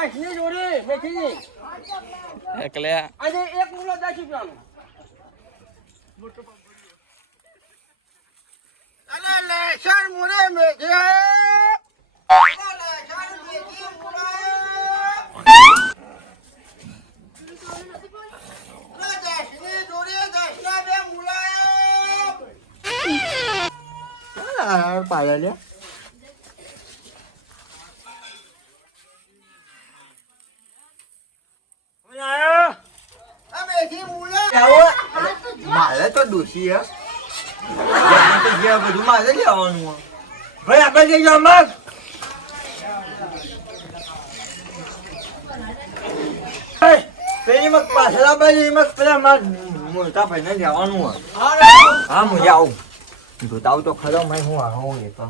દાસની જોડી બેઠી એકલે. આજે એક મુલો દાસી પીવાનું દોશી હે બધું મારે લેવાનું ભાઈ આપણે જઈ જાઓ મગ પેલી મગ પાછળ બાજુ મગ પેલા માર મોટા ભાઈને લેવાનું હા હું આવું જોતાવ તો ખરો મેં હું આવું એ તો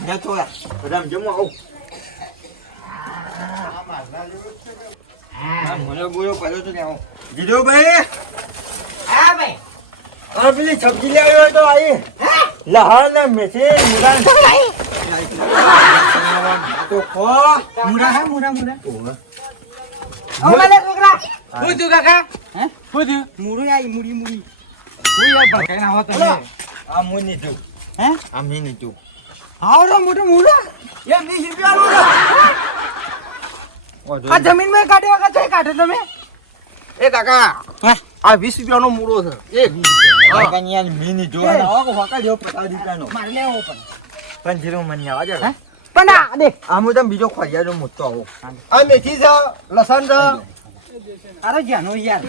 ને તો બધા જમો આવું હા, મને બોલો પડ્યો તો આવું જીજુ ભાઈ હા પેલી સબ્જી લેવી હોય તો આવી લહણ ને મેથી મુરા તો ખો. મુરા હે મુરા મુરા ઓ મને છોકરા. શું થયું કાકા? હે? શું થયું મુરી આઈ મુરી મુરી હું યાર ભટકાઈ ના હોત તમે આ મું નીધું હે? આ મી નીધું હાવ રો મોટો મુરો એ 20 રૂપિયાનો રો આ જમીનમાં કાઢ્યો કે છે કાઢે તમે? એ કાકા આ વીસ રૂપિયાનો મૂળો છે. એક. કાકા યાર મી આવો કો હોકા જેવો પચાસ રૂપિયાનો લેવો પણ. પણ જીરો મને આવા. હે? પણ આ દેખ. આ હું તમે બીજો ખોડિયાનો મોટો આવો. આ મેથી છે લસણ છે. અરે જાનો યાર.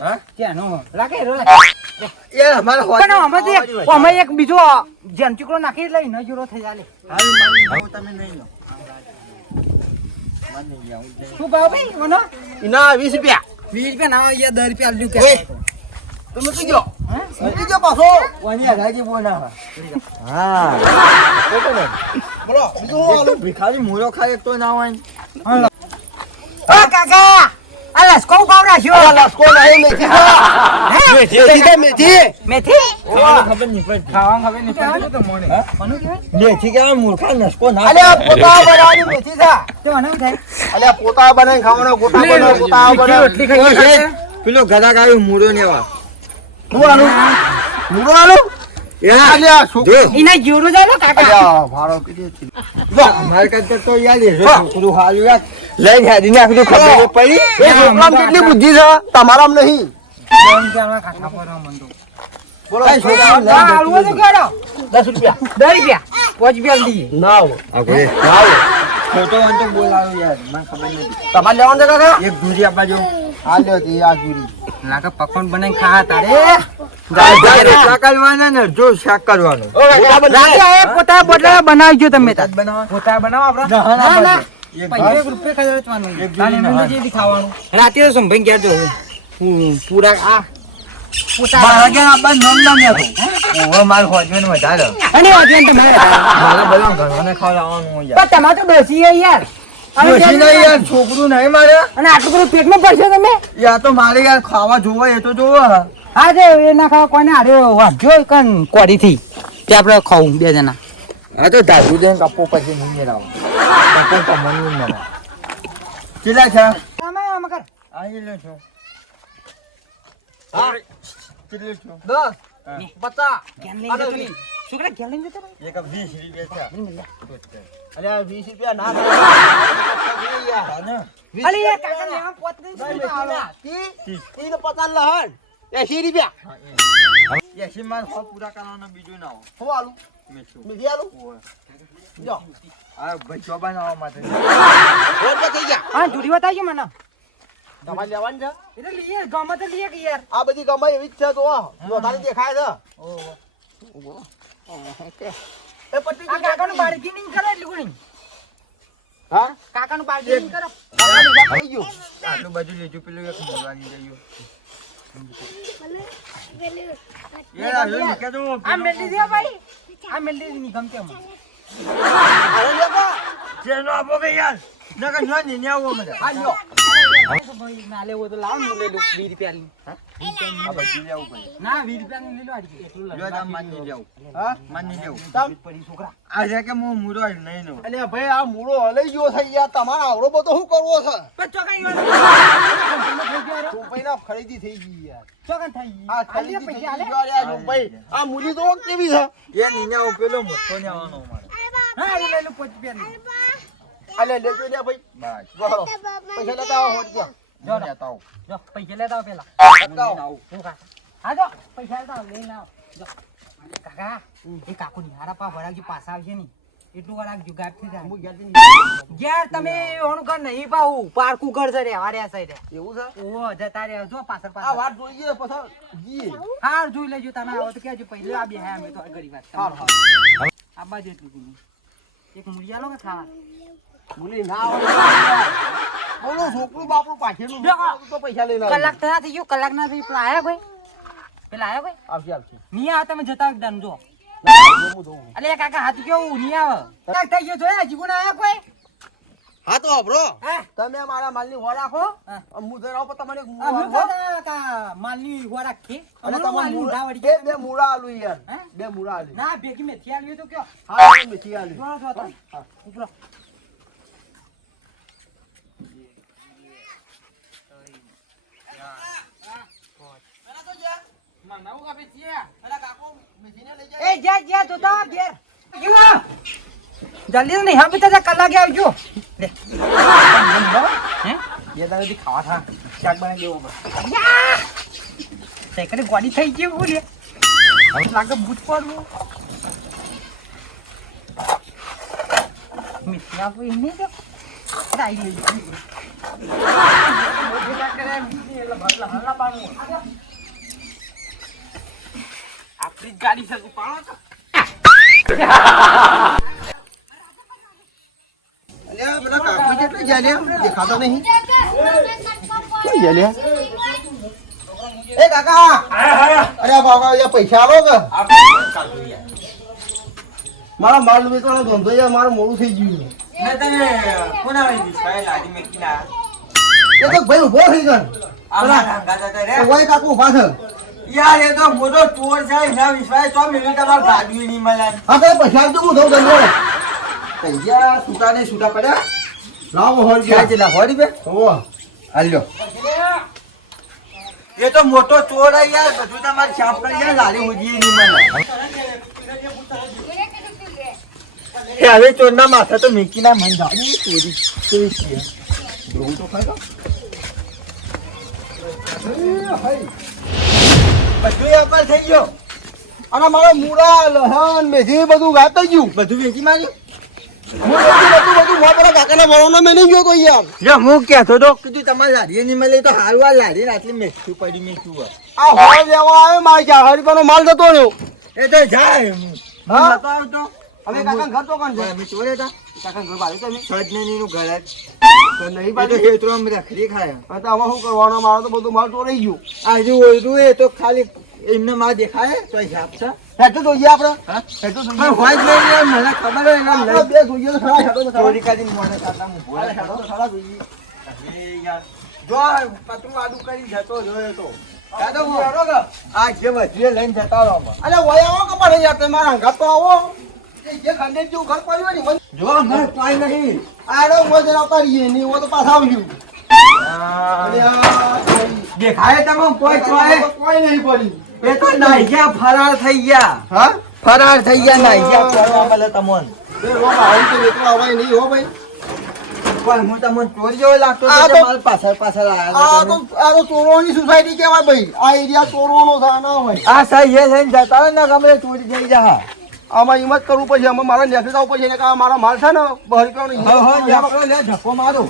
હા? જાનો લાગે રો એ અમારે પણ આમાંથી આમાં એક બીજો જેન ચીકડો નાખી લઈ ન જીરો થઈ જાય ના માની તમે નહીં લો. મને નહીં આવું જાય. શું ભાવ ભાઈ ઓનો? એના વીસ રૂપિયા. વીસ રૂપિયા ના યાર દસ રૂપિયા આલજો કે. તો મૂકી ગયો હે? મૂકી ગયો પાછો? કોની હરાજી બોલાવા હા. બોલો બીજું ભિખારી મૂળો ખાય તો ના હોય ઓ કાકા આ લસકો ભાવ રાખ્યો. લસકો નહીં મેથી. મેથી મેથી મેથી. ખાવાની ખબર નહીં પડતી. ખાવાનું ખબર નહીં પડતું તો મોડે. હા? મેથી કેવા મૂર્ખા નસકો ના અલ્યા પોતા બનાવવાની મેથી છે. તે શું થાય? અલ્યા પોતા બનાવી ખાવાનો ગોટા બનાવ પોતા બનાવ. પેલો ગધા ગાયો મૂળો લેવા હું એના કાકા. ભાડો મારે કરતા તો યાદ છોકરું ખબર પડી. એ છોકરામાં કેટલી બુદ્ધિ છે તમારામાં નહીં. બોલો આ છોકરાને લઈને આ આલવો તો કેડો દસ રૂપિયા. દસ રૂપિયા. પાંચ રૂપિયા લઈએ. ના આવો. આપણે આવો ખોટો હોય બોલાવો યાર મને ખબર નથી. તમારે લેવાનું છે કાકા? એક દૂરી આપવા જો હા લ્યો તી આ લાગે પકોડ બનાવીને ખા તારે રાતે પોતા બનાવજો તમે પોતા બનાવો આપડા તો સંભાઈ ગયા જો હું પૂરા આ. તમારે તો બસી યાર. ડોશી નહીં યાર? છોકરું નહીં મારે? અને આટલું બધું પેટમાં પડશે તમે? યાર તો મારે યાર ખાવા જોવો એ તો જોવો. હા જે એ ના ખાવા કોને હારે વાંધો કન કોડી થી તે આપણે ખાવું બે જણા. આ તો દઈને કાપો પછી નહીં મેળાવો કપો તો મને નહીં મળે. કેટલા છે? તમે મગર આવી લો છો. હા. કેટલું છો? દસ પચાસ. ગેમ. છોકરા ગેમ લઈને જતો. એક વીસ રૂપિયા છે. અલ્યા વીસ રૂપિયા ના ને? આવો? ના. ને એસી રૂપિયા. એસી માર પૂરા કરવાનો બીજું ના હું આલું. મેથી આલું જો. આ ભાઈ ચોબા નાવા માટે. હા જુડી બતાવજો મને. તમારે લેવાની છે? એટલે લઈએ ગામમાં તો લઈએ કે યાર. આ બધી ગમે એવી જ છે તો વધારે દેખાય છે. એ પટ્ટી આ કાકાનું નહીં કરે એટલું નહીં હા? કાકાનું બાળકી કરો. કાકાની ગયું. આટલું બધું લેજો પેલું એક મોરવાની જઈયો જેનો આપો કે યાર. નગર ન ની આવો મને હા લ્યો ના લેવો તો લાવ હું લઈ લઉં વીસ રૂપિયાની આ બધું લેવું પડે ના વીસ રૂપિયાની લઈ લો આજી. એટલું જો માની લેવું હા માની લેવું પડી છોકરા આ કે હું મૂળો નહીં નો અલ્યા ભાઈ આ મૂળો હલાઈ ગયો છે યાર તમારા આવડો બધો શું કરવો છે ખરીદી થઈ ગઈ યાર ચોકન થઈ ગઈ આ ખરીદી થઈ ગઈ યાર સોમભાઈ આ મૂલી તો કેવી છે? એ નીના પેલો મોટો ને આવવાનો મારે હા એ લઈ લો પાંચ રૂપિયાની અલ્યા લેજો લ્યા ભાઈ બસ પૈસા લેતા આવો હોટ ગયા જો હું લેતા આવું. જો પૈસા લેતા આવો પેલા હું લેતા આવો. હું કાકા હા જો પૈસા લેતા આવો લઈને આવો જો કાકા એ કાકુ નિહારા પા વરાગજી પાછા આવશે નહીં એટલું વરાગજો ગાઢ થઈ જાય હું ગયા ઘેર તમે ઓનું ઘર નહીં પાવું પારકું ઘર છે રે હાર્યા સાઈડે એવું છે ઓ જતા રે જો પાછળ આ પાછળ વાત જોઈએ પાછળ જી હાર જોઈ લેજો તમે આવો તો કેજો પહેલા આ બે હે અમે તો ઘડી વાત હા હા આ બાજુ એટલું એક મુળિયા લો કે ખાવા મૂલી ના આવે બોલો છોકરું બાપરું પાછળનું તો પૈસા લઈને આવે. કલાક થયા થઈ ગયું કલાક ના થઈ પેલા આયા કોઈ? પેલા આયા કોઈ? આવશે આવશે. નહીં આવે તમે જતા એકદમ જો. ના, હું જોઉં. અલે કાકા હાથ કેવું નહીં આવે. કલાક થઈ ગયો જોયા? હજી કોણ આયા કોઈ? હા તો વાપરો. તમે મારા માલની વો રાખો. હા. આપો. કાકા માલની ઊભા રાખી અને અને તમે તમે મૂળા- બે મૂળા આલુ યાર. હે? બે મૂળા આલી. ના ભેગી મેથી આલવી તો કયો. હા મેથી આલી જો જો તમે હા. ઉપરો. એ જા જા તો તા ઘેર. જલ્દી નહીં, હા બેટા કલાકે આવજો. બે દાડાથી ખાવા થા. શાક બનાવી દેવો સાયકલે ગોડી થઈ ગઈ હું લે. હવે લાગે બૂટ પડવું. મિત્યા કોઈ નહીં તો. રાઈ લેજો આપણી જ ગાડી છે તું પાડો તો? દેખાતા નહીં? એ કાકા અરે બાબા પૈસા આલો કે મારા માલ વેચવાનો ધંધો યાર મારે મોડું થઈ ગયું? એ તો ભાઈ ઊભો થઈ ગયો કાકુ ઊભા છે યાર એ તો મોટો ચોર છે એના ચો મિનિટ તમારે ગાડી નહીં મળે. હા તો પૈસા તો હું દઉં ધંધો. પૈસા છૂટા છૂટા પડ્યા. લાવો છે લાખો રૂપિયા? ઓવા હાલ્યો એ તો મોટો ચોર યાર બધું તમારે છાપ કરી યાર લારી ઉજી નહીં મળે. હવે ચોરના માથા તો મીકી ના મન જાડી ચોરી કેવી છે તો બધું વેપાર થઈ ગયો. અને મારો મૂળા લહન મેથી બધું ગાત ગયું. બધું વેચી મારી માલ જતો રહ્યો. એ તો જાય કાકા ઘર તો કોણ છે? અમે ચોરે હતા. કાકા ઘર બાજુ તમે સજનનીનું ઘર તો નહીં એ તો બાજુ રખડી ખાય. તો આમાં શું કરવાનું? મારો તો બધું માલ ચોરાઈ ગયું. આજુ ઓયરું એ તો ખાલી એમને માં દેખાય તો હિસાબ છે. હેઠું જોઈએ આપણે હેઠું જોઈએ. હોય જ નહીં મને ખબર હોય એના બે જોઈએ તો ખરા હેઠું તો ચોરી કરીને મોઢે ખાતા હું ભોળા અરે તો ખરા જોઈએ. જો પતરું આડું કરીને જતો જોયો તો. દાદા આ જે વધીએ લઈને જતા રહો અરે વય આવો કે પણ યાર હંગાત તો આવો. જે ખંડેર જેવું ઘર પડ્યું ને જો મને પાઈ નહીં. આડો મોજ આવતા રહીએ નહીં હોય તો પાછા આવ્યું અરે આ, આ ભાઈ, દેખાય તમે કોઈ ચોય? કોઈ નહીં પડી. એ તો નાઈ ફરાર થઈ ગયા. હા? ફરાર થઈ ગયા નાઈ ફરવા મળે તમોન. એ રોગ આવી તો વેચવા આવાય નહીં હો ભાઈ. પણ હું તમને ચોર જેવો લાગતો હતો તો- પાછળ પાછળ આવ્યા આ તો. આ તો ચોરોની સોસાયટી કહેવાય ભાઈ. આ એરિયા ચોરોનો છે આ ના હોય. આ સાહેબ એ લઈને જતા હોય ને ગમે ચોરી જઈ જા આમાં હિંમત કરવું પડશે. આમાં મારા નેકડી જવું પડશે કારણે મારા માલ છે ને બહાર લે ધક્કો મારો.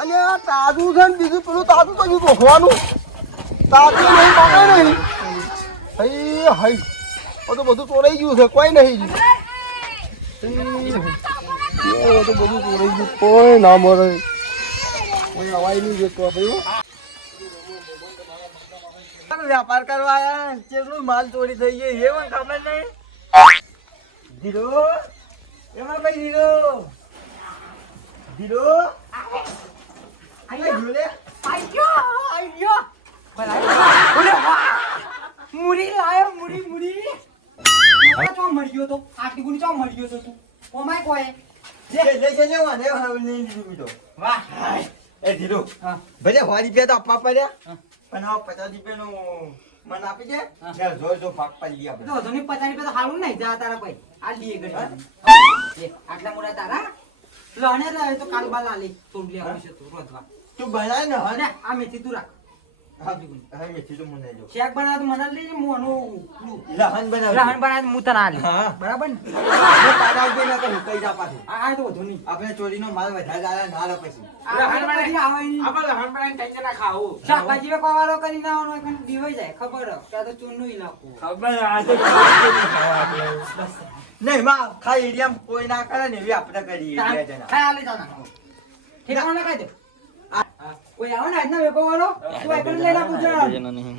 અને આ તાજું છે ને બીજું પેલું તાજું તો બીજું ગોખવાનું તાજું નહીં પાકે નહીં. હઈ હઈ. તો બધું ચોરાઈ ગયું છે કોઈ નહીં. તો બધું ચોરાઈ ગયું. કોઈ ના મરે. કોઈ અવાય નહીં જતો ભાઈ વેપાર કરવા આયા કેટલું માલ ચોરી થઈ ગયો એ પણ ખબર નહીં. ધીરો એમાં ભાઈ ધીરો? ધીરો? મુરી લાયો મુરી મુરી. ચો મર્યો તો આટલી ગુની ચો મર્યો તો તું. ઓમાય કોય લે લે લે લે વાને લઈ લીધું બીજો વાહ. એ ધીરો હા. ભલે સો રૂપિયા તો આપવા પડ્યા. પણ આ પચાસ રૂપિયાનું મને આપી દે. જો જો ભાગ પાડી લઈએ આપણે. તો ધોની પચાસ રૂપિયા તો હારું નહીં. જા તારા કોઈ. આ લીએ ગઈ આટલા મોટા તારા? લણે લાવે તો કાલ બાલ આલી. તું લે આવશે તું રોધવા તું બનાય ને આ મેથી તું રાખ. શેક બનાવ મને લઈ મોનું લહન બનાવ લહણ બનાવ હું તને આલી. બરાબર ને? હું પાડા ના કરું કઈ જા પાછું. આ આ તો વધુ નહીં. આપણે ચોરીનો માલ વધારે જાય ના લે પછી. લહણ બનાવી આવે આપણે લહણ બનાવીને ટેન્શન ના ખાવું શાકભાજી વેકવા કરી ના આવવાનો એકન દીવાઈ જાય ખબર ત્યાં તો ચૂનનું ઇલાકો ખબર આ તો નહીં માં ખાઈ એરિયામાં કોઈ ના કરે ને એવી આપણે કરીએ બે જણા. ખાય આલી જાવ નાખો. દે. કોઈ આવે ને આજના વેકો વાળો? તું એકન લઈને પૂછો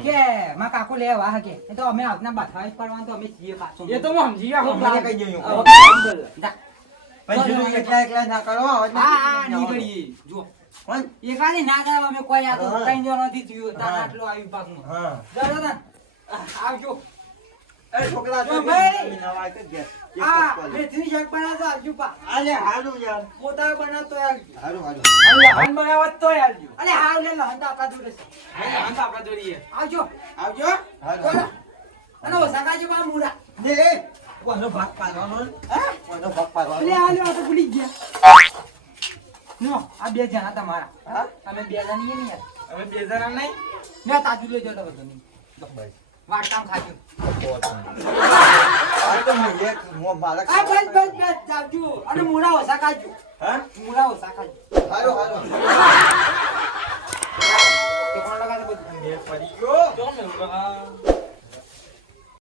કે માં કાકો લેવા હા કે એ તો અમે આજના બાથા જ પડવાનું તો અમે છીએ પાછું. એ તો હું સમજી ગયા મને કઈ દઉં હવે છું. કામ કર. જા. પણ એકલા એકલા ના કરો હવે હા હા જો. કોણ? એકાદી ના કરે અમે કોઈ આ તો હા. ત્રણ થયું તાર આટલો આવી ભાગમાં હા. જા, જા, જા. આ, આવજો. છોકરા બા જણા તમારા. હા? અમે બે જણા નહીં અમે બે જણા નહીં? મેં તાજુ લેજો તો તમે બસ. વાટકામ ખાજો આ તો હું એક હું મારા આ બસ બસ બસ જાવજો અને મુરા ઓસાકાજો હા મુરા ઓસાકાજો હારું હારું. તે કોણ લગાડે બધું? પડી ગયો. જો મેં